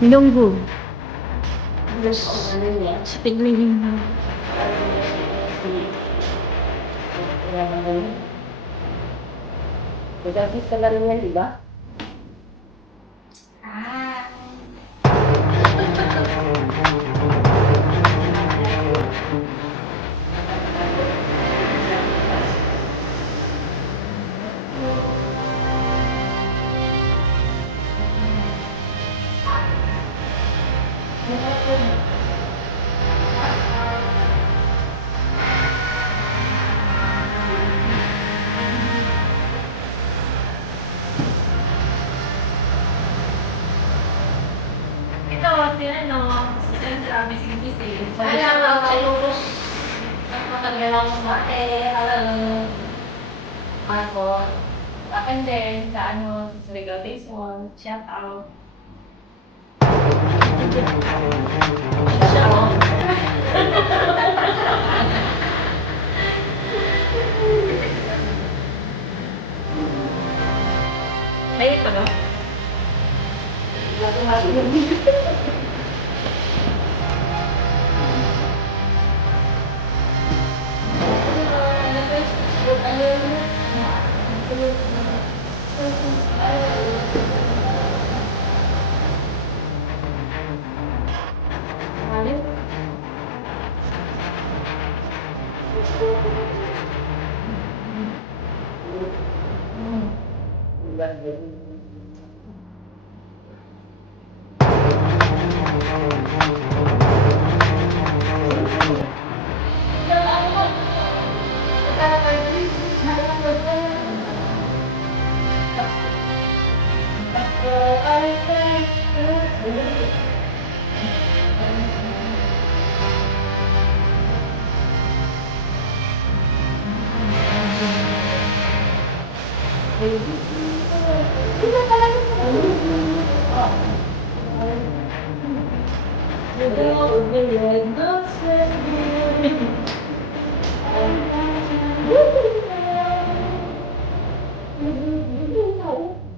Bilonggo. Sa tigligin mo. Magagit ka na rin yan, di ba? Ito, tinano, sabi sige. Alam mo, lulus. Nakakagalang ako. Akin din, sa ano, sa legal days one, shout out. Ay, ito ba?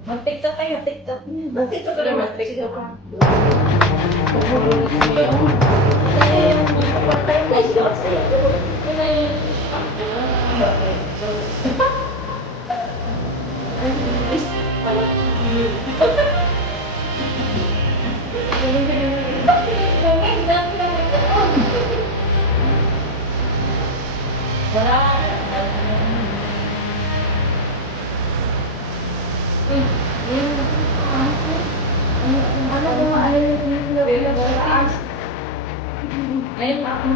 Mag-TikTok tayo, TikTok. Mag-TikTok ka naman, TikTok ka. Ayun, ako.